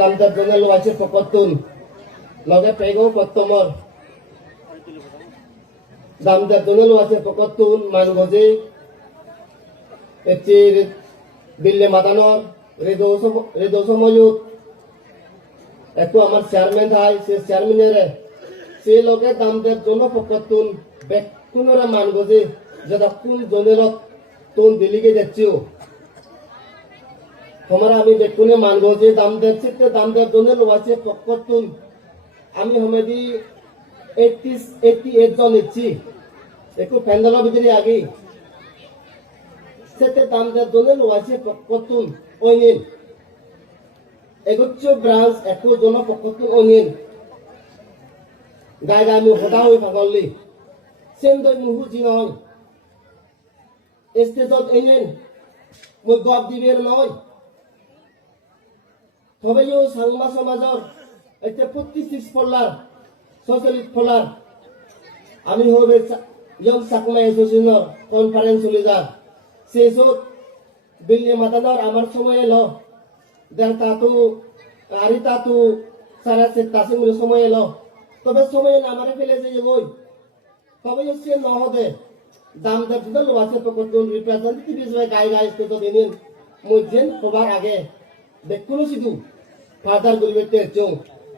Tamda donal wache pokotun loge pego pottomor damda donal wache pokotun mangoje etir bille madanor redo somoyut একটু আমার chairman হয় সে চেয়ারম্যানের সে লোকে দামদের জন্য পকতুন বেকুনরা মানগজে যেটা কোন জনের তুন দিলিকে যাচ্ছিও তোমার আমি বেকুনে মানগজে দামদের চিত্তে দামদের জনের আছে পকতুন আমি হমেদি 88 জন ইচ্ছি একটু প্যান্ডেলের ভিতরে আগে সেতে দামদের জনের আছে পকতুন ওইনিন এগুচ্ছ ব্রাঞ্চ একটু জন পকতুন ওইনিন গায়ে আমি হতা হয়ে পাগলি সেন্দই মুহু জিনং স্টেজত এনেন মই গপ দিবের নয় তবে ইউ সাংমা সমাজর এতে 46 ফলার সোশ্যালিস্ট ফলার আমি হবে ইয়ং সাকমা এসোসিয়েশনের কনফারেন্স চলে যা সেসত বিল্লি মাতানোর আমার সময় এলো দেন তাতু আরি তাতু সারা সে তাসে মুরে সময় এলো তবে সময় না আমারে ফেলে যে ওই তবে সে নহদে দাম দর দিল আছে পকতুন রিপ্রেজেন্টেটিভ হিসেবে গাই তো দিন মুজেন খবর আগে দেখুন সিধু ফাদার গুলবেতে চং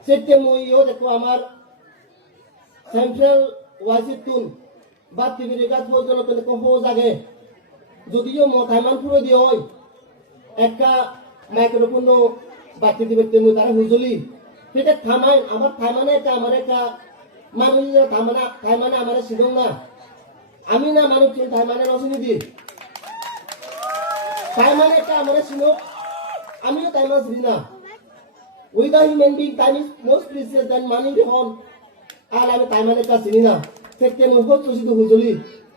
সেতে মুইও দেখো আমার সেন্ট্রাল ওয়াশিংটন বা টিভিরিকাত পর্যন্ত তো হো জাগে যদিও মথাইমান পুরো দি হয় একটা মাইক্রোফোন বাতি দিবে তেমু তারা হুজুলি সেটা থামাই আমার থাইমানে একটা আমার একটা মানুষ থাইমানে আমার সিদং না আমি না মানুষ থাইমানে নসিনি দি থাইমানে একটা আমার সিনো আমিও থাইমান সিনি না with a human being time is most precious than money বি হম আর আমি থাইমানে একটা চিনি না সেতে মই হতো সিধু হুজুলি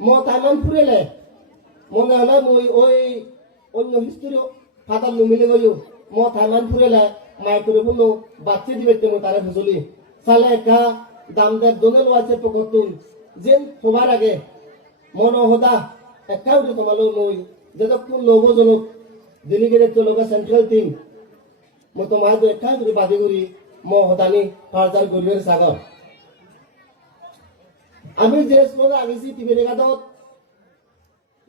ম থাইমান ফুরেলে মনে হলে মই ওই অন্য হিস্ট্রি ফাদার নুমিলে গইও ম থাইমান ফুরেলে মাইক্রোফোন বাচ্চা দিবে তেমন তারা হুজুলি সালে একটা দামদার দোনেল আছে পকতুন যেন সবার আগে মন হদা একাউন্ট তোমালো নই যতক্ষণ নবজনক দিলিগেরে চলকা সেন্ট্রাল টিম মতো মাহাদ একাউন্ট বাদি করি ম হদানি ফার্দার গরিবের সাগর আমি যে স্লোগ আগেছি টিভির গাদত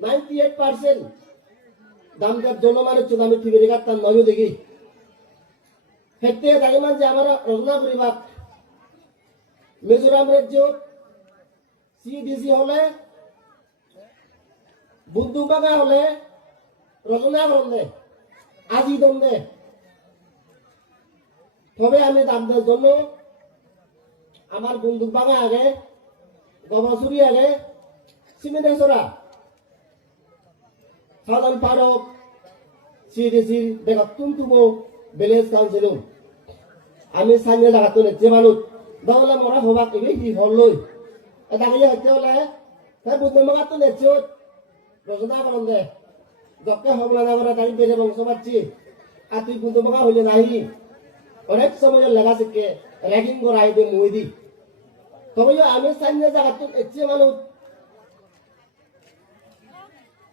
98% দামদার জনমানের চোখ আমি টিভির গাদ তার নয় দেখি হেতে দাইমান যে আমরা রচনা করিবা মিজোরাম রাজ্য সিডিসি হলে বুদ্ধবাগা হলে রচনা করন্দে আজি দন্দে তবে আমি দামদের জন্য আমার বন্দুকবাগা আগে গবাসুরি আগে সিমেন্টেশ্বরা সাধারণ পারক সিডিসি দেখা তুমতুমো ভিলেজ কাউন্সিল আমি সাইনে জায়গাতে নেছে মানুষ দাওলা মরা হবা কবি কি হলই এটা কি হতে হলে তাই বুদ্ধমাগা তো নেছে রচনা করন দে যকে হবলা না করে তাই বেরে বংশ পাচ্ছি আর তুই বুদ্ধমাগা হইলে নাহি অনেক সময় লাগা শিখে র্যাগিং করাই দে মুই দি তবে আমি সাইনে জায়গাতে নেছে মানুষ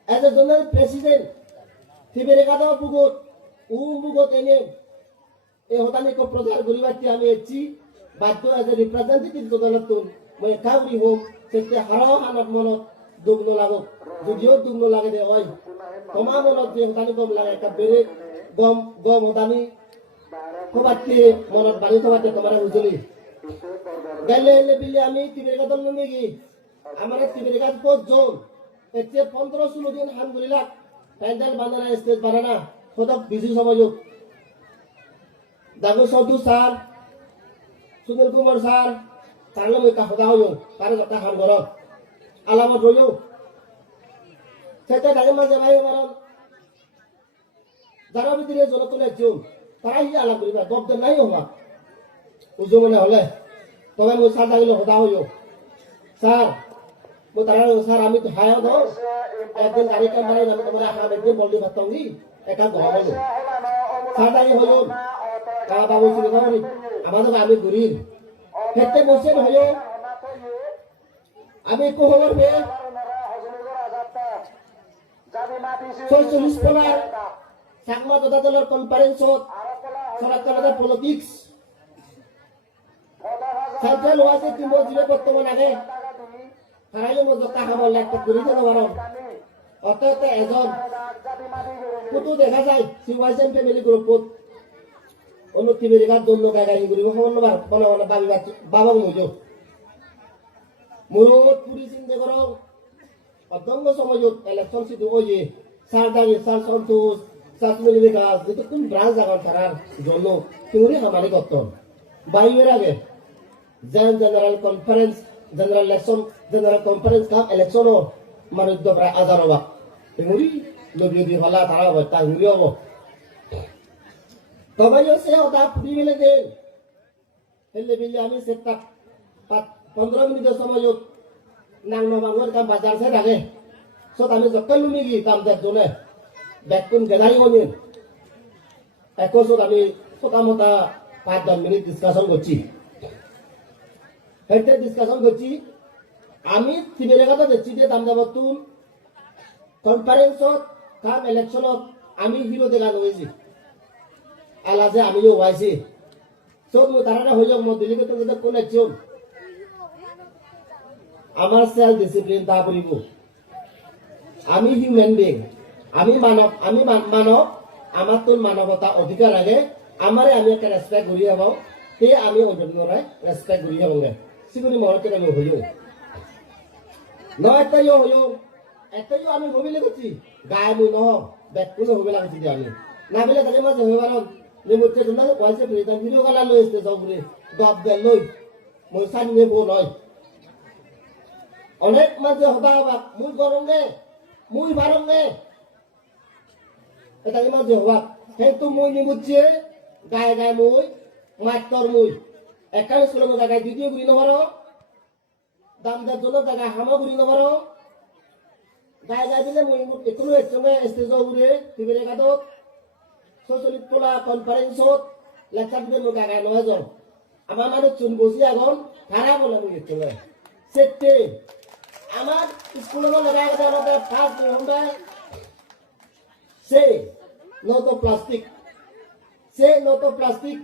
এজ এ জেনারেল প্রেসিডেন্ট টিভিরে কাদা বুগত এনে এই হতানিক প্রচার করিবারটি আমি এসেছি বাধ্য এজ এ রিপ্রেজেন্টেটিভ দলতুন মই কাউরি হোম সেতে হারাও হানত মনত দুখ নলাগো যদিও দুখ নলাগে দে হয় তোমার মনত যে হতানি কম লাগে একটা বেড়ে গম হতানি কবারটি মনত বাড়ি থবাতে তোমার বুঝলি গেলে এলে বিলে আমি টিভির কাদল নুমি গি আমার টিভির কাদ কোচ জন এতে 15-16 দিন আলহামদুলিল্লাহ প্যান্ডেল বানানা স্টেজ বানানা সদক বিজু সমাযোগ দাগু সদু স্যার সুনীল কুমার স্যার তারলে মই কথা হইও তারে কথা হান ঘর আলামত রইও সেটা দাগে মাঝে ভাই মারন যারা ভিতরে জনতনে জুম তারা হি আলাপ করিবা দব দে নাই হওয়া উজো মনে হলে তবে মই স্যার দাগিলে হদা হইও স্যার মই তারা স্যার আমি তো হায় দাও একদিন গাড়ি কাম বানাই আমি তোমার হাম একদিন বললি বাতাঙ্গি একা ঘর হইল স্যার দাগি হইল বাবু ছিল আমাদের আমি ঘুরির খেতে বসে হইল আমি কোহবর পেয়ে 46 পলার সাকমা দলের কনফারেন্সত সরকার পলিটিক্স সেন্ট্রাল ওয়াইসে তুমি জিবে বর্তমান আগে হারাইলে মজা টাকা বললে একটা করে দিতে পারো অর্থাৎ এজন কত দেখা যায় সিওয়াইসেন ফ্যামিলি গ্রুপত উন্নতি বেরিকার জন্য গাড়ি করিব খবর মনে মনে বাবি বাবা মজো মুরত পুরি চিন্তা করো অধ্যঙ্গ সমাজত ইলেকশন সিদ্ধ হয়ে সার দাঁড়িয়ে সার সন্তোষ সাতমিলি বিকাশ যেহেতু কোন ব্রাঞ্চ আগান তারার জন্য কিমরি হামারি করত বাইরের আগে জেনারেল কনফারেন্স কাপ ইলেকশন মারুদ্দ প্রায় 1000 হবা কিমরি লবিয়দি হলা তারা হবে তাই হুরি হব তবে সে ওটা পুরি মিলে দেন হেলে বিলে আমি সেটা 15 মিনিটের সময় নাং নবাঙ্গর কাম বাজার সে থাকে সত আমি যখন লুমি গি কাম দেখ জনে ব্যাকুন গেদারি হনিন একসত আমি ছোটা মোটা 5-10 মিনিট ডিসকাশন করছি হেতে ডিসকাশন করছি আমি তিবেরে কথা দেখছি যে দাম দাবতুন কনফারেন্সত কাম ইলেকশনত আমি হিরো দেখা হয়েছি আলাজে আমিও ওয়াইছি সব মু তারা হয়ে যাক মো দিল্লি তো যদি কোন একজন আমার সেলফ ডিসিপ্লিন তা করিব আমি হিউম্যান বিং আমি মানব আমার তো মানবতা অধিকার আগে আমারে আমি একটা রেসপেক্ট করি হব তে আমি অন্যরে রেসপেক্ট করি হব সিগুনি মরতে আমি হইও ন এটাইও হইও এটাইও আমি হবিলে গছি গায় মুই নহ ব্যাক কোন হবিলা গছি আমি না বলে তাকে মাঝে হইবারন যে মুতে তোমরা কইছে প্রেজেন্ট ভিডিও গালা লইছে জবরে দব দে লই মই সান নেব নয় অনেক মাঝে হবা হবা মুই গরঙ্গে মুই বারঙ্গে এটা মাঝে হবা হেতু মুই নিবুচ্ছে গায়ে গায়ে মুই মাত্তর মুই একালে সুলম জায়গায় দ্বিতীয় গুলি নবার দামদার জন্য জায়গায় হামা গুলি নবার গায়ে গায়ে দিলে মুই এখনো একসঙ্গে স্টেজ উড়ে টিভির একাদত সচলিত পোলা কনফারেন্সত লেকচার দিবে মুই গায়ে গায়ে নয় জন আমার মানে চুন বসি এখন খারাপ বলে মুই একসঙ্গে সেটে আমার স্কুলে লাগাই গেছে আমাদের ফার্স্ট হোমে সে নো তো প্লাস্টিক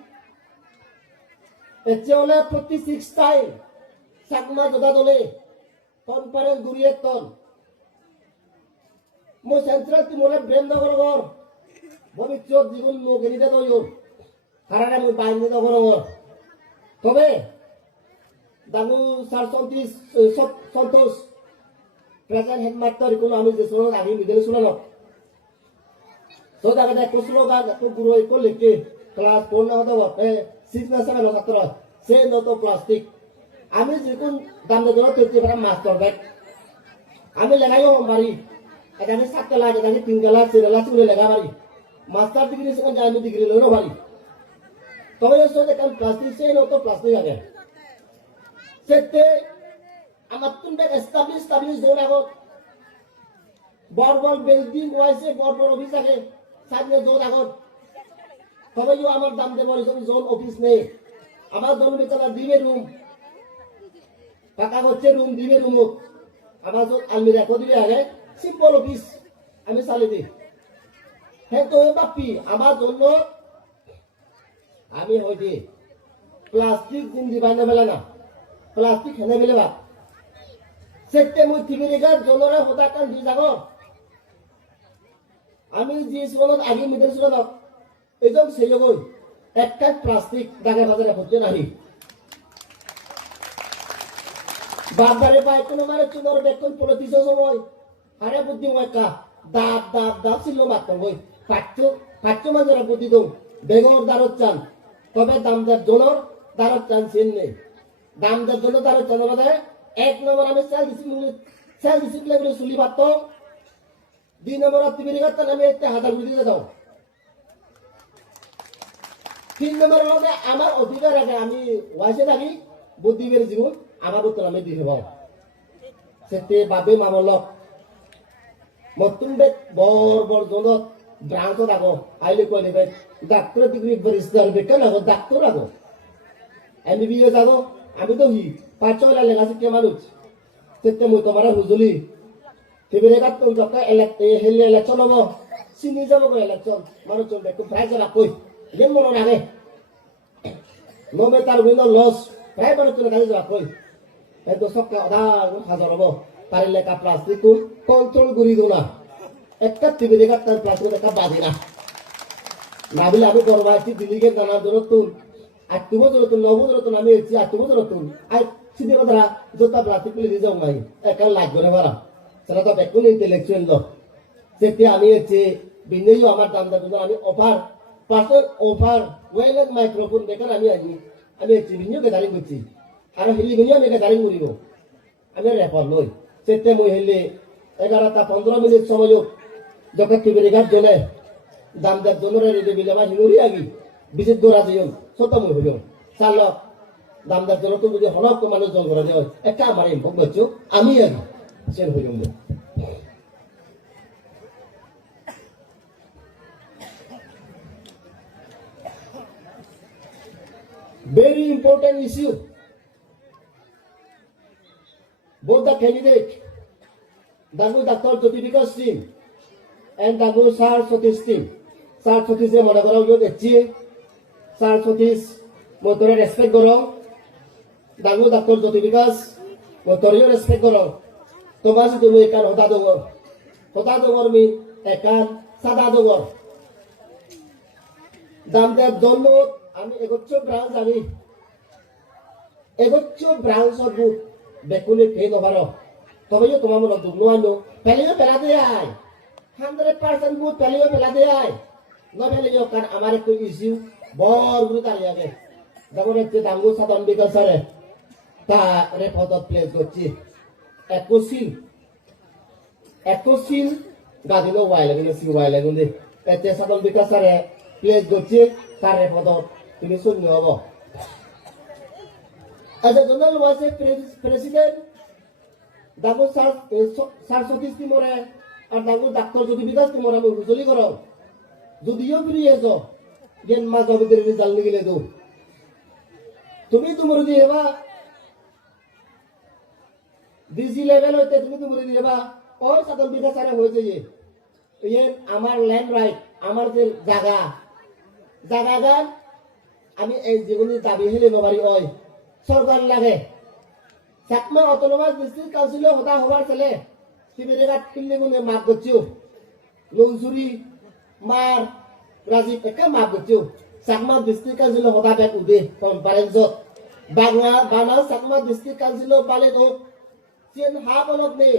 এতে হলে 46 টাইম সাকমা জোদা দলে কনফারেন্স দুরিয়ে তন মো সেন্ট্রাল তিমোরে ব্রেন দগরগর ভবিষ্যৎ জীবন মো গেরিতে দইও কারণ আমি বাইরে দগরগর তবে দানু 37 সন্তোষ প্রেজেন্ট হেডমাস্টার কোনো আমি যে শুনো আগে মিডল শুনো না তো দাদা কোসলো বা তো গুরু একো লিখে ক্লাস 4 না হতো 6 না 7 না ছাত্র সে নতো প্লাস্টিক আমি যেকোন দাম দে ধরো তেতে পারা মাস্টার ব্যাগ আমি লাগাইও বাড়ি এটা আমি 7 কালা এটা আমি 3 কালা 4 কালা চুলে লাগা বাড়ি মাস্টার ডিগ্রি সঙ্গে জানি ডিগ্রি লইলো বাড়ি তবে এসে দেখেন প্লাস্টিক সে নতো প্লাস্টিক আগে সেতে আমার তুমি এস্টাবলিশ জোন আগত বড় বিল্ডিং ওয়াইছে বড় অফিস আছে সামনে জোন আগত তবে আমার দাম দেব জোন অফিস নেই আমার জোন ভিতরে দিবে রুম টাকা হচ্ছে রুম দিবে রুম আমার জোন আলমিরা কো দিবে আগে সিম্পল অফিস আমি চালি দিই হ্যাঁ তো বাপি আমার জন্য আমি হইতে প্লাস্টিক দিন দিবা নেবেলা না প্লাস্টিক হেনে বেলে বাপ সেতে মুই তিবিরিগার জনরা হতা কান দি যাব আমি যে সুরত আগে মিডল সুরত এজন সেয়গই একটা প্লাস্টিক দাগে বাজারে হচ্ছে নাহি বাবারে পায় কোন মারে চুনর বেকন পলিটিক্স সময় আরে বুদ্ধি ওয়াকা দাব ছিল মাত্র কই পাচ্ছ মাঝে বুদ্ধি দৌ বেগর দারত চান তবে দামদার জনর দারত চান সেন নেই দামদার জন্য দারত চান বাদে এক নম্বর আমি সেল ডিসিপ্লিন চুলি পাত 2 নম্বর তিবিরি গাত আমি একটা হাজার বুঝি দাও 3 নম্বর হলে আমার অধিকার আছে আমি ওয়াইসে থাকি বুদ্ধিবের জীবন আমার উত্তর আমি দিয়ে দেব সেতে বাবে মামলক মতুন বেক বড় জনত ব্রাঞ্চ আগো আইলে কইলে বে ডাক্তার ডিগ্রি বরিস্টার বেকার আগো ডাক্তার আগো এমবিবিএস আগো আমি তো হি পাঁচলা লেগাছি কে মানুষ সেতে মুই তোমার হুজুলি তিবিরে গাত তো যকা হেলে ইলেকশন হবো চিনি যাব ইলেকশন মানুষ চলবে খুব prize রাখই gen mono nage no metar windo loss prai baro tuna kali jawab koi eto sokka oda hajar hobo parile ka plastic tu control guri dona একটা টিভি দেখার তার প্লাস্টিক একটা বাজে না না বলে আমি করবাছি দিল্লিকে জানার জন্য তুল 8 বছর তুল 9 বছর তুল আমি এসেছি 8 বছর তুল আই সিধে কথা জোতা প্লাস্টিক খুলে দিয়ে যাও নাই একটা লাগ করে পারা সেটা তো বেকুন ইন্টেলেকচুয়াল লোক সেটি আমি এসেছি বিনয়ও আমার দাম দাম আমি offer personal offer Wales microphone বেকার আমি এসেছি বিনয়কে দাঁড়িয়ে করছি আর হিলি বিনয় আমি দাঁড়িয়ে করিব আমি রেফার লই সেটা মই হেলে 11টা 15 মিনিট সময় যখন টিভি দেখার জন্য দাম দেওয়ার জন্য রেডি বিলেবা হিউরি আগি বিশেষ দৌড়া দিও সতম হইল চাল দাম দেওয়ার জন্য তুমি যদি হনক মানুষ জল করা দেওয়া একটা আমার ইম্পক করছো আমি আগি সেল হইল very important issue both the candidate Dagu Dr. Jyotivikas team and Dagu Sar Satish team. Sar Satish je mona kora yo dekhi. Sar Satish motore respect koro. Dagu Dr. Jyotivikas motore respect koro. Tomasi tumi ekan hoda dogor. Hoda dogor mi ekan sada dogor. Damdev donno ami egoccho branch ami. Egoccho branch obu bekuni kei nobaro. তবে তোমার মনে দুঃখ নোয়ানো পেলেও পেলা দিয়ে আয় 100% booth পেলেও পেলা দিয়ে আয় ন পেলেও কারণ আমার একটু ইস্যু বড় গুলো দাঁড়িয়ে আগে যেমন হচ্ছে ডাঙ্গু সাধারণ বিকাশ স্যারে তা রেপদত প্লেস করছি একশিল গাদিনো ওয়াই লাগুন সি ওয়াই লাগুন দে এতে সাধারণ বিকাশ স্যারে প্লেস করছি তার রেপদত তুমি শূন্য হব আচ্ছা জোনাল ওয়াসে president Dagu Sar Satish Timore আর Dagu Dr. Jyotivikas Timore আমি হুজুলি করো যদিও ফিরে এসো গেন মা জবিদের রেজাল্ট নিগিলে দো তুমি তোমার দিয়ে হেবা ডিসি লেভেল হইতে তুমি তোমার দিয়ে হেবা ওই সাধারণ বিকাশ আরে হয়ে যাইয়ে এই আমার ল্যান্ড রাইট আমার যে জায়গা আমি এই জীবনে দাবি হেলে বাড়ি ওই সরকার লাগে Sakma Autonomous District Council hoda hobar chale Tibirega Killegune map gochu Lonsuri Mar Rajiv ekka map gochu Sakma District Council hoda back ude conference Bana Sakma District Council bale do Sien ha bolot ne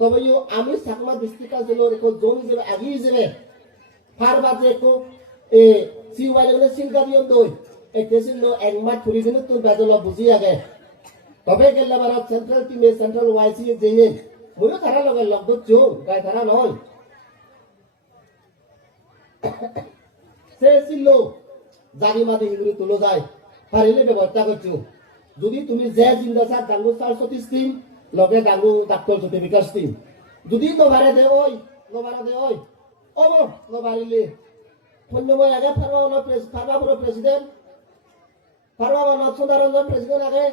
তবে আমি Sakma District Council eko zone হিসেবে agi হিসেবে Farbaje eko e siwale gune singadion doi ektesin no engmat thuri dinu tu badolo buzi age তবে গেলে Bharat central টিমে central ওয়াইসি যেয়ে ময়ো তারা লগে লগ করছো গাই তারা নয় সে ছিল জানি মাদে ইংরে তুলো যায় পারিলে ব্যবস্থা করছো যদি তুমি যে জিন্দা সার ডাঙ্গু Sar Satish টিম লগে ডাঙ্গু Dr. Jyotivikas টিম যদি নবারে দে ওই ওমো নবারিলে ধন্যবাদ আগে ফারবা পুরো প্রেসিডেন্ট ফারবা মানব সুন্দরঞ্জন প্রেসিডেন্ট আগে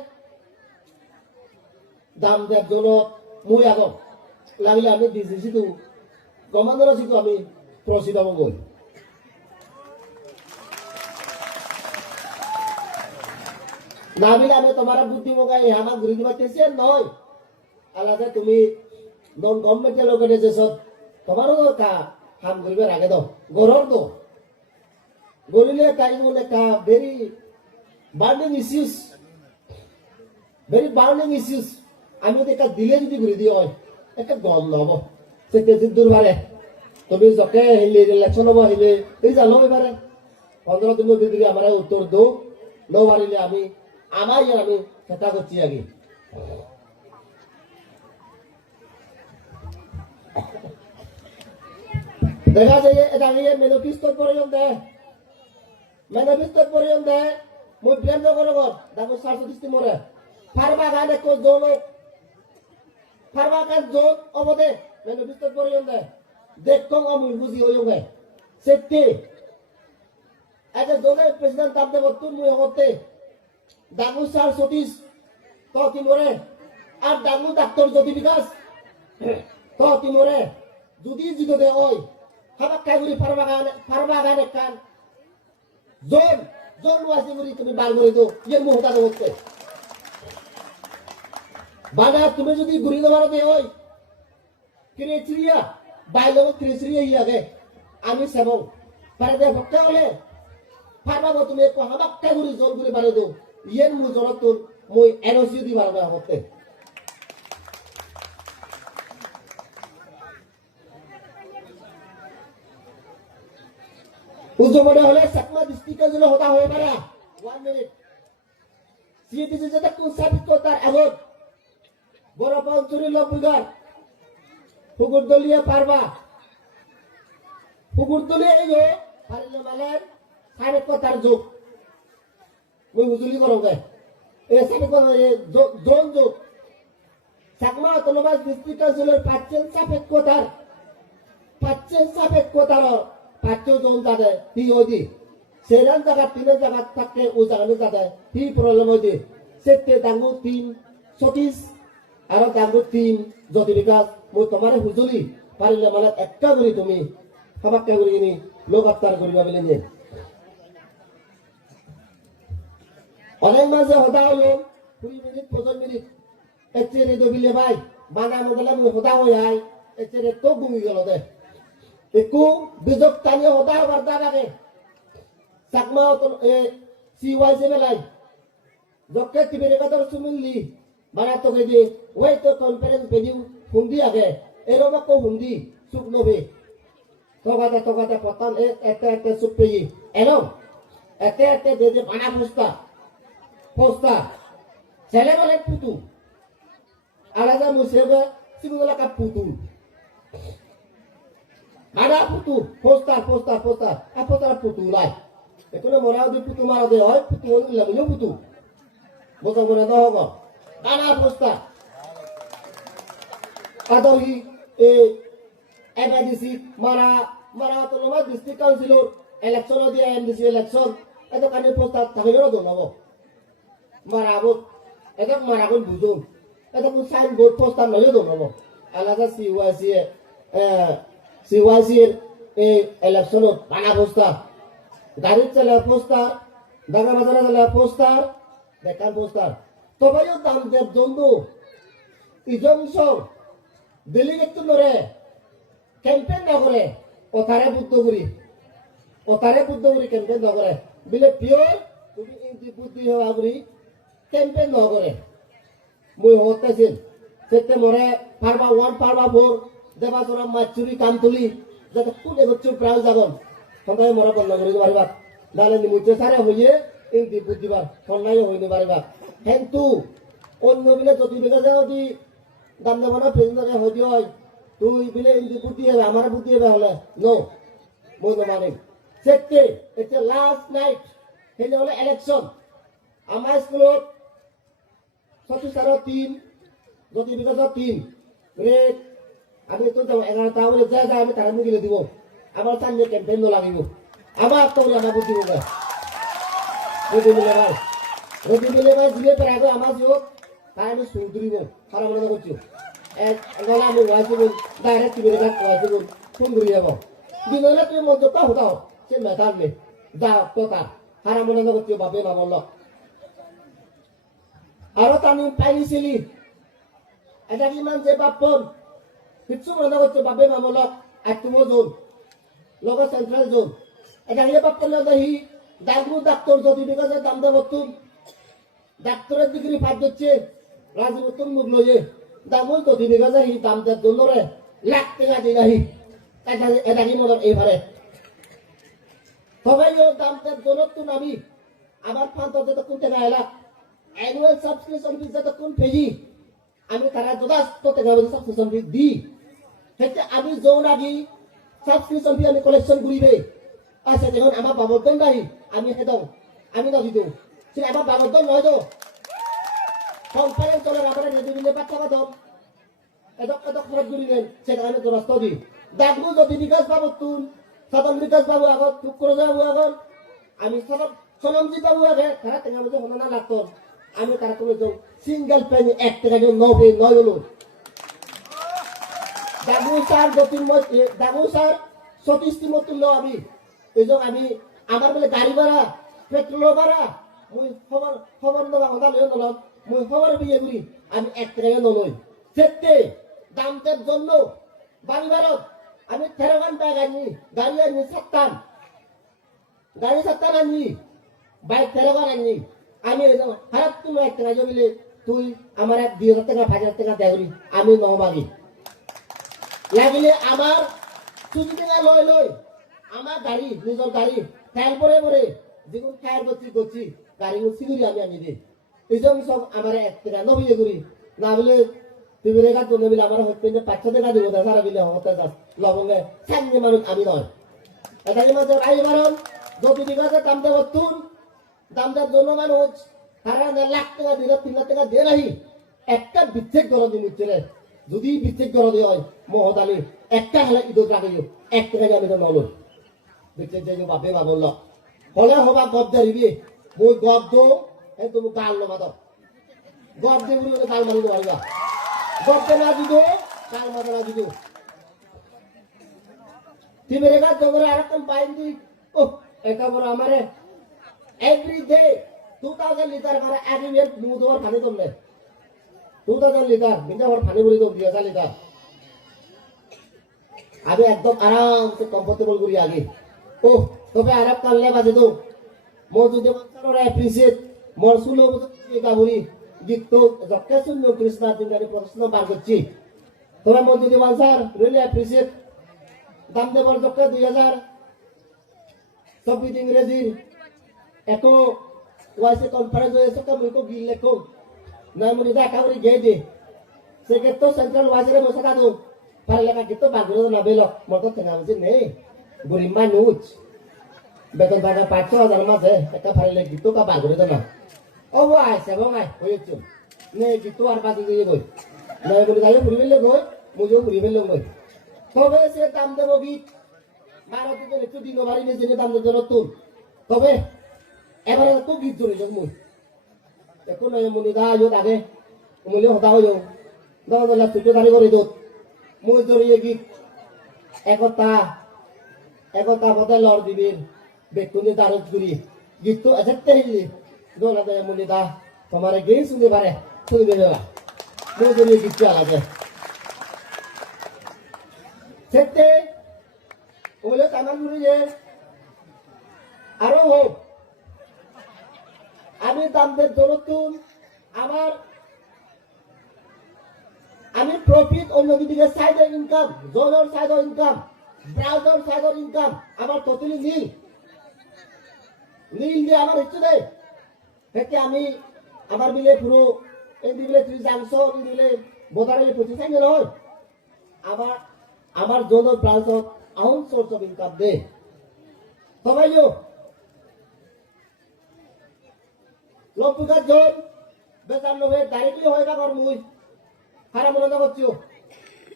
দাম দেব জন মুই আগ লাগিলে আমি ডিসিসি তো কমান্ডার আছি তো আমি প্রসিড হব গই না বিলে আমি তোমার বুদ্ধি মগাই আমার ঘুরি দিবা তেছে নয় আলাদা তুমি নন গভর্নমেন্টের লোকের যে সব তোমারও কা হাম করিবে আগে দাও গরর দো গলিলে তাই মনে কা ভেরি বার্নিং ইস্যুস আমি তো একটা দিলে যদি ঘুরে দিও একটা গম নহব সেটা জিদ্দুর বারে তুমি যকে হিলে ইলেকশন হব হিলে এই জানো এবারে 15 দিন দিদি আমার উত্তর দো নো বাড়িলে আমি চেষ্টা করছি আগে দেখা যায় এটা নিয়ে ম্যানিফেস্টো পর্যন্ত মই ব্লেম নকৰো Dagu Sar Satish Timore ফারবাগান একো জোন ফারবাগান জোন অবদে ম্যানিফেস্টো পর্যন্ত দেখকং অমুল বুঝি হইবে সেটি আগে জোনের প্রেসিডেন্ট তাবদে বতুন মুই হতে Dagu Sar Satish তো Timore আর Dagu Dr. Jyotivikas তো Timore যদি জিতো দে ওই হাবাক কাগুরি ফারবাগান কান জন জন ওয়াসি করি তুমি বার করে দো ইয়ে মুহতা করতে বানা তুমি যদি ঘুরি দেওয়ার দে হয় ক্রিয়েচিরিয়া বাইলো ক্রিয়েচিরিয়া ইয়াগে আমি সেবং পারে দে ভক্তা হলে পারবা তুমি এক হাবাক্কা ঘুরি জল ঘুরি বারে দো ইয়ে মু জলত তোর মই এনওসি দি বারবা করতে উজো মনে হলে সাকমা ডিস্ট্রিক্টে যদি হতা হয়ে পারা 1 মিনিট সিএটিসি যেটা কোন সাবিত করতার এমন বড় পঞ্চুরি লবুগার হুগুরদলিয়া পারবা হুগুরদলিয়া এই পারিলে মালের সাবিত করতার যোগ মই হুজুলি করোগে এই সাবিত করতে জন যোগ সাকমা অটোনোমাস ডিস্ট্রিক্ট কাউন্সিলের পাচ্ছেন সাফেক কোতার পাঁচশো জন যাতে হি হইদি সেরান জায়গা তিনের জায়গা থাকতে ও জায়গাতে যাতে হি প্রবলেম হইদি সেতে ডাঙ্গু টিম সতীশ আর ডাঙ্গু টিম জ্যোতি বিকাশ মই তোমার হুজুলি পারিলে মানে একটা করি তুমি খাবাক্কা করি নি লোক আত্মার করিবা বলে নিয়ে অনেক মাঝে হতা হলো 20 মিনিট 25 মিনিট এচে রে দবিলে ভাই বানা মগলা মই হতা হই আই এচে রে তো গুমি গেল দে একু বিজক টানিয়ে হতা হবার দাঁড় আগে চাকমা সিওয়াইসে বেলাই জকে টিভির কাতর সুমিলি বানা তো কে দিয়ে ওই তো কনফারেন্স পেজিউ হুন্দি আগে এরকম কো হুন্দি সুখ নবে তোগাতে পতান এতে সুখ পেজি এলো এতে দে যে বানা পোস্তা ছেলে বলে পুতু আলাদা মুসেবে সিগুলা কা পুতু ada putu poster apa putu lai itu na morau di putu mara de hoy putu ni la mo putu bosa mora da hogo ana poster ado hi MDC mara to no district council election dia MDC election itu kan poster thagiro do nabo marabut itu marabut bujum itu ku sign board poster nayo do nabo alaga সিওয়াইসির এই ইলেকশনত বানা poster গাড়ি চলে poster দাগা বাজারে চলে poster বেকার poster তবেও দাম দেব জন্তু ইজংস delegate নরে ক্যাম্পেইন না করে ওতারে বুদ্ধগুরি ক্যাম্পেইন না করে বিলে পিওর তুমি ইন্দি বুদ্ধি হওয়া করি ক্যাম্পেইন না করে মুই হতেছিল সেতে মরে পারবা 1 পারবা 4 দেবা তোরা মাছুরি কাম তুলি যাতে কোনে গচ্ছুর প্রাণ যাগন সন্ধ্যায় মরা বন্ধ করে দিতে পারিবা নাহলে নিমুচে সারে হইয়ে ইন্দি বুদ্ধিবার সন্ধ্যায় হইতে পারিবা কিন্তু অন্য বিলে যদি বিঘা যদি দাম দেব না প্রেসিডেন্টে হইতে হয় তুই বিলে ইন্দি বুদ্ধি হবে আমার বুদ্ধি হবে হলে নো মই মানে সেটকে এটা লাস্ট নাইট হেলে হলে ইলেকশন আমার স্কুলত 36 যদি বিঘা 3 রেট আমি তো 11টা বলে যা আমি তারা মুগিলে দিব আমার সামনে ক্যাম্পেইন লাগিব আমার তো আমার বুদ্ধি হবে রবি মিলে ভাই দিলে পরে আগে আমার যোগ তাই আমি সুন্দরিব খারাপ মনে করছি এক গলা আমি ওয়াইছিল ডাইরেক্ট টিভির কাছে ওয়াইছিল সুন্দরি যাব দিলে তুমি মধ্যটা হতাও সে মেটার নে যা কথা খারাপ মনে করছি বাপে না বলল আর তানি পাইছিলি এটা কি মান যে বাপন কিছু মনে করছে বাপে মামলক আটমো জোন লগা সেন্ট্রাল জোন এটা হিয়ে বাপ করলে দাহি ডাক্তার যদি বিকাশে দাম দেবতুন ডাক্তারের ডিগ্রি ফাইট দিচ্ছে রাজবতুন মুখ লইয়ে দামুল যদি বিকাশে হি দাম দেব জন্য রে লাখ টাকা দি নাহি এটা কি মনে এইভাবে সবাই দাম দেব জন্য তুন আমি আবার ফান্ড যত কোন টাকা এলা অ্যানুয়াল সাবস্ক্রিপশন ফি যত কোন পেজি আমি তারা যথেষ্ট টাকা সাবস্ক্রিপশন ফি দি সেটা আমি যৌন আগি সাবস্ক্রিপশন ফি আমি কালেকশন করিবে আচ্ছা যখন আমার বাবদন নাই আমি হেদম আমি না দিতো সে আমার বাবদন নয় তো কনফারেন্স চলে আপনারা রেডি দিলে বাচ্চা বাদম এদক খরচ করিলেন সেটা আমি যথেষ্ট দি দাগু যদি বিকাশ বাবু তুন সাধন বিকাশ বাবু আগত টুকরো যাবো আগত আমি সনমজিৎ বাবু আগে তারা টাকা মধ্যে হলো না লাগতো আমি তারা করে যাও সিঙ্গেল পেন 1 টাকা দিয়ে 9 হলো দাগু স্যার সতীশ মতুল্য আমি এই যে আমি আমার বলে গাড়ি ভাড়া পেট্রোল ভাড়া মুই খবর খবর দেওয়া কথা লই নলম মুই খবর বিয়ে করি আমি 1 টাকা নলই সেতে দামটার জন্য বাড়ি ভারত আমি 13 ঘন্টা গাড়ি আনি সাতটান আনি বাইক 13 ঘন্টা আনি আমি হারাত তুমি 1 টাকা জমিলে তুই আমার 2,000 টাকা 5,000 টাকা দেবি আমি নহমাগি লাগিলে আমার সুজি টাকা লই আমার গাড়ি নিজের গাড়ি তেল পরে পরে যেগুলো খায়ার করছি গাড়ি সিগুরি আমি আনি দিই এই জন্য সব আমার 1 টাকা নবিয়ে করি না বলে তুই বেড়ে গাছ বলে বলে আমার হচ্ছে 500 টাকা দিব না সারা বিলে হতে যাস লবঙ্গে সামনে মানুষ আমি নয় এটাকে মাঝে আই মারন যদি বিঘাতে দাম দেব তুন দাম দেওয়ার জন্য মানুষ তারা 1 লাখ টাকা দিল 3 লাখ টাকা দিয়ে রাহি একটা বিচ্ছেদ করো দিন চলে যদি বিচ্ছেদ করো দিয়ে হয় মহদালি একটা হলে ইদো রাখিও 1 টাকা আমি তো নলো বিচ্ছেদ যে বাপে বা বলল হলে হবা গপ দাঁড়িবি মই গপ দো এই তুমি গাল লো মাদক গপ দিয়ে বলে গাল মারিব পারিবা গপ দে না দিদো গাল মাদক না দিদো তিমেরে গাছ জঙ্গলে আরেকটা পাইন দি ও এটা বড় আমারে এভরি ডে 2000 লিটার করে এভরি দুধ আর পানি তোমলে 2000 লিটার বিনা আর পানি বলি তো 2000 লিটার আমি একদম আরাম সে কমফোর্টেবল করি আগে ও তবে আরাম করলে বাজে তো মো যদি মনসার অ্যাপ্রিসিয়েট মোর সুলো গাবুরি গীত যকে শুনল কৃষ্ণ দিনগারি প্রশ্ন বার করছি তবে মো যদি মনসার রিয়েলি অ্যাপ্রিসিয়েট দাম দেবর যকে 2000 সব ইংরেজির এত ওয়াইসে কনফারেন্স হয়েছে তো মুই কো গিল লেখো না মুনি দেখা করি গে দে সে কে তো সেন্ট্রাল ওয়াইসে বসে কাদু পারে লেখা গীত বাগুলো না বেলো মত থেনা বুঝি নেই গরিব মানুষ বেতন টাকা 5,000 মাসে একটা পারে গীত কা বাগুলো তো না ও আইছে ভাই হইছে নে গীত আর বাজে দিয়ে গই না মুনি যাই ঘুরি বেলে গই মুজো ঘুরি বেলে গই তবে সে দাম দেব গীত মারতে তো একটু দিন বাড়ি নিয়ে জেনে দাম দেব তুই তবে এবারে তো গীত ধরে যাবো মুই এখন মুনি দা আগে আগে মুলি হতা হইও দাও দাও তুই দাঁড়ি করে দোত মুই ধরিয়ে গীত একতা পথে লড় দিবির বেকুনি দারুদ করি গীত তো আজতে হিলি দোলা দে মুলি দা তোমার গেই শুনে পারে শুনবে বাবা মুই ধরিয়ে গীত আলাদা সেতে ওলে কামান মুড়িয়ে আরো হোক আমি দামদের দরতুন আমার আমি প্রফিট অন্যদিকে সাইডের ইনকাম জোনের সাইডের ইনকাম ব্রাউজার সাইডের ইনকাম আমার টোটালি নীল দিয়ে আমার ইচ্ছে দেয় এতে আমি আমার বিলে পুরো এই দিলে 30 জানছো এই দিলে বোধারে 25 সাইকেল হয় আমার জোনের browser own source of income দে সবাইও লম্পুকার জন বেচার লোভে ডাইরেক্টলি হয়ে যাবার মুই হারা মনে করছিও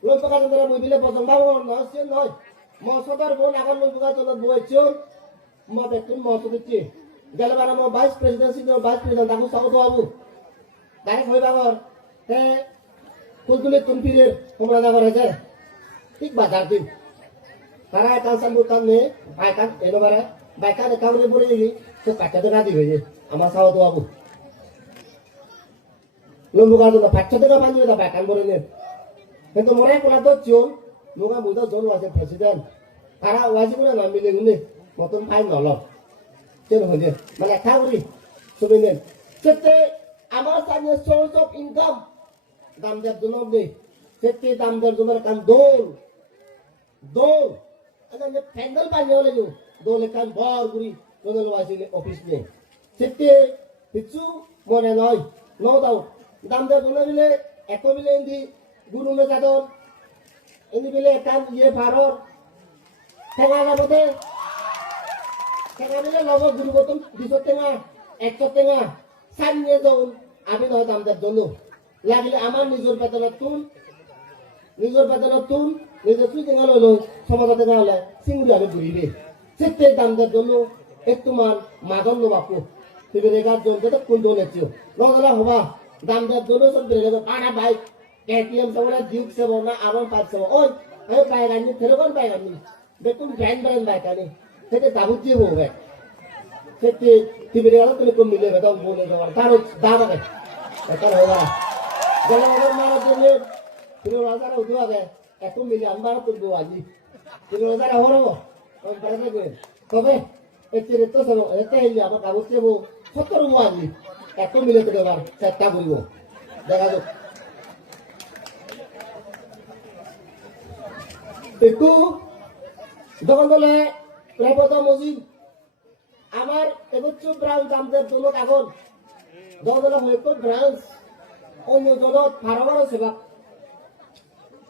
লম্পুকার জনের মুই বিলে বজন ভাব নয় সে নয় মসদার বোন এখন লম্পুকার জনের বইছিল মত একটু মত দিচ্ছি গেলে মানে আমার ভাইস প্রেসিডেন্ট তাকে স্বাগত বাবু ডাইরেক্ট হয়ে যাবার হে ফুলতুলি তুমপিরের তোমরা যাবার হয়েছে ঠিক বাজার দিন তারা কালসান বুতান নে বাইকান এলো বারে বাইকান একাউন্টে পড়ে গেলি তো কাটাতে রাজি হয়ে আমার স্বাগত বাবু লম্বুকার জন্য 500 টাকা পানি দা বাইকান পড়ে নে কিন্তু মনে কোলা তো চোন নুগা মুদা জন ওয়াজে প্রেসিডেন্ট তারা ওয়াজি করে নাম মিলে গুনে মতন ফাইন নল চেন হয়ে মানে খাউরি সবে নেন সেতে আমার স্থানীয় সোর্স অফ ইনকাম দামদার জন্য নেই সেতে দামদার জন্য কাম দোল અને ફેન્ડલ પાણી ઓલે જો દોલે કામ બાર ગુરી દોલે વાસી ઓફિસ ને সেতে কিছু মনে নয় নো দাও দামদার জন্য বিলে এত বিলে ইন্দি গুরু মে যাদর ইন্দি বিলে কাম ইয়ে ভারর ঠেঙা যাবতে ঠেঙা বিলে লব গুরু গতম 200 টাকা 100 টাকা সান নিয়ে যাও আমি নয় দামদার জন্য লাগলে আমার নিজের বেতনের তুল নিজের তুই টেঙা লইল সমাজা টেঙা হলে সিঙ্গুরি আগে ঘুরিবে সেতে দামদার জন্য একটু মান মাগন নো বাপু তুই রেগার জন্য তো কোন দোল এসছিও নগলা হবা দামদার জন্য সব বেড়ে গেল আনা বাইক কেটিএম সব না ডিউক সব না আবার 500 ওই আমি বাইক আনি থেরোগন বাইক আনি দেখুন ব্র্যান্ড বাইক আনি সেটা দাবুত দিয়ে হবে সেটি টিভির আলো তুমি কম মিলে বেদম বলে যাওয়ার তারও দাম আগে এটা হবা জনগণের মারা জন্য 15,000 উঠো আগে এত মিলে আমরা করবো আজি 15,000 হরব কম পারে দেখবে তবে এতে তো সব এতে হইলে আমার কাগজ দেবো 17 আজি এত মিলে তো এবার চেষ্টা করব দেখা যাক একটু যখন বলে রেপতা মজিদ আমার এবছর ব্রাঞ্চ আমাদের জন্য এখন যখন হয়তো ব্রাঞ্চ অন্য জনত ফারাবারও সেবা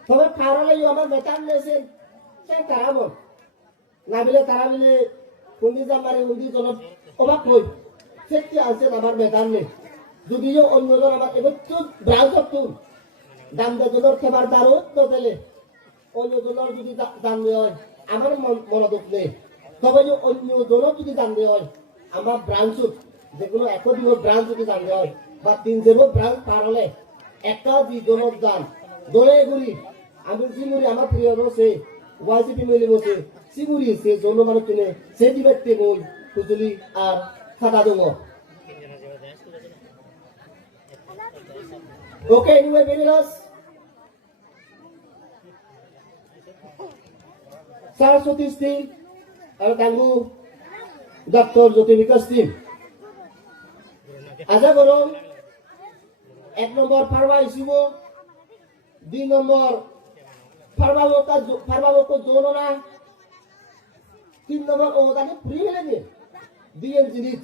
তবে ফারালে আমার বেতন নিয়েছেন সে তারা মন না বিলে তারা মিলে হুন্দি জামারে হুন্দি জনত অবাক হই সেটি আছে আমার বেতন নেই যদিও অন্যজন আমার এবছর ব্রাঞ্চ তুল দাম জনের খেবার দারও তো দিলে অন্য জনের যদি দাম দেওয়া হয় আমার মনোযোগ নেই তবে অন্য জনও যদি জানতে হয় আমার ব্রাঞ্চত যেগুলো একদিন ব্রাঞ্চ যদি জানতে হয় বা 3 ব্রাঞ্চ পার হলে একটা জনের দাম দলে এগুলি আমি চিমুরি আমার প্রিয় বসে ওয়াইসিপি মিলে বসে চিমুরি সে জন মানুষ কিনে সে দিবে টেবুল খুজুলি আর খাতা দङ okay anyway very nice Saraswati steel और कांगू डॉक्टर ज्योति विकास टीम आशा करो 1 नंबर फार्मा इसीबो 2 नंबर फार्मा को जोनो ना 3 नंबर ओदाने फ्री मिलेंगे दिएन जिनिस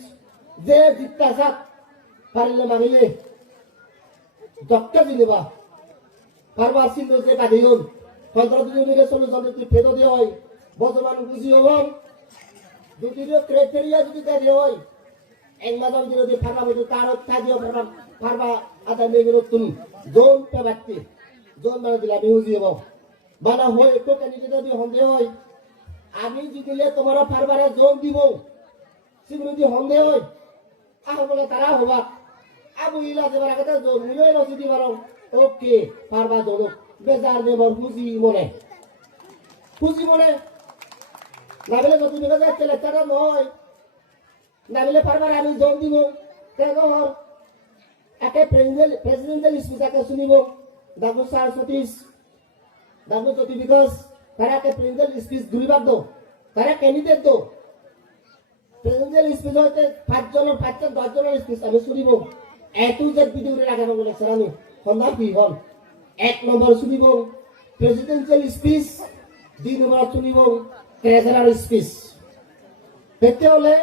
जे जितना साथ पारिले मांगिले डॉक्टर जिनेबा फार्मासी लो जे कादियोन 15 দিনের রেজলিউশন যদি ফেরত দেওয়া হয় বর্তমান বুঝি হব দুটিরও ক্রাইটেরিয়া যদি দেওয়া হয় এক মাসের যদি ফার্মা যদি তার কাজে ফার্মা আদা নেবে নতুন জোন পেবাক্তি জোন মানে দিলা বুঝি হব বানা হয় একটু ক্যান্ডিডেট যদি সন্দেহ হয় আমি জিতলে তোমার ফার্মারে জোন দিব সেগুলো যদি সন্দেহ হয় আর বলে তারা হবা আবু ইলা দেবার আগে জোন মিলে নসি দিবার ওকে ফার্মা জোন বেজার দেবর খুশি মনে নাবিলে যত দেখা যাচ্ছে লেখাটা নয় নাবিলে পারবার আমি জোর দিব কেন একে প্রেসিডেন্সিয়াল স্পিচ একে শুনিব ডাক্তার স্যার সতীশ ডাক্তার জ্যোতি বিকাশ তারা একে প্রেসিডেন্সিয়াল স্পিচ ঘুরিবার দো তারা ক্যান্ডিডেট দো প্রেসিডেন্সিয়াল স্পিচ হইতে 5 জনের 10 জনের স্পিচ আমি শুনিব এটু যে ভিডিওরে লাগানো বলে স্যার আমি সন্ধ্যা কি হল 1 নম্বর শুনিব প্রেসিডেন্সিয়াল স্পিচ 2 নম্বর শুনিব ট্রেজারার স্পিচ দেখতে হলে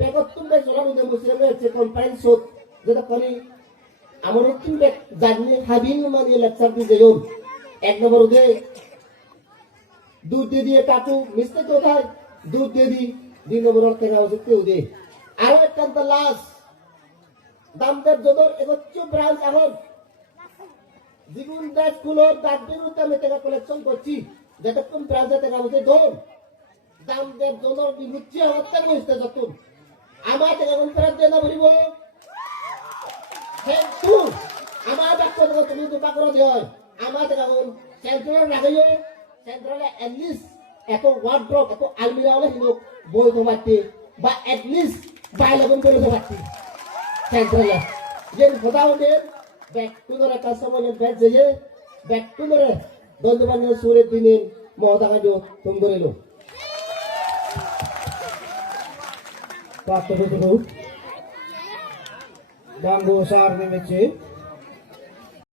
বেগতুন বে জরা মধ্যে মুসলিমে যে কনফারেন্স হত যেটা করি আমার তিন বে জানি হাবিন মানে লেকচার দি যেও 1 নম্বর দে দুধ দিয়ে কাটু মিস্তে কোথায় দুধ দিয়ে দি 2 নম্বর কেনা হচ্ছে দে আর একটা লাস্ট দামদের যদর একচ্ছ ব্রাঞ্চ এখন জীবন দাস স্কুলের দাঁত বিরুদ্ধে আমি টাকা কালেকশন করছি যতক্ষণ ব্রাঞ্চে টাকা বসে দৌড় দাম দেব জনের বিরুদ্ধে হত্যা বসতে যতক্ষণ আমার টাকা কোন ফেরত দিয়ে না বলিব কিন্তু আমার ডাক্তার টাকা তুমি দুটা করে দেয় আমার টাকা কোন সেন্ট্রাল লাগাইও সেন্ট্রালে এটলিস্ট এত ওয়ার্ড্রপ এত আলমিরা হলে হিলো বই তোমাতে বা এটলিস্ট বাইলগন করে তোমাতে সেন্ট্রালে যে খোদা ওদের back to the customer back যে ব্যাক টু দ্য বন্ধুবান্ধব সুরের দিনে মহতাকাজ তুমি করিল প্রাপ্ত ডাঙ্গো সার নেমেছে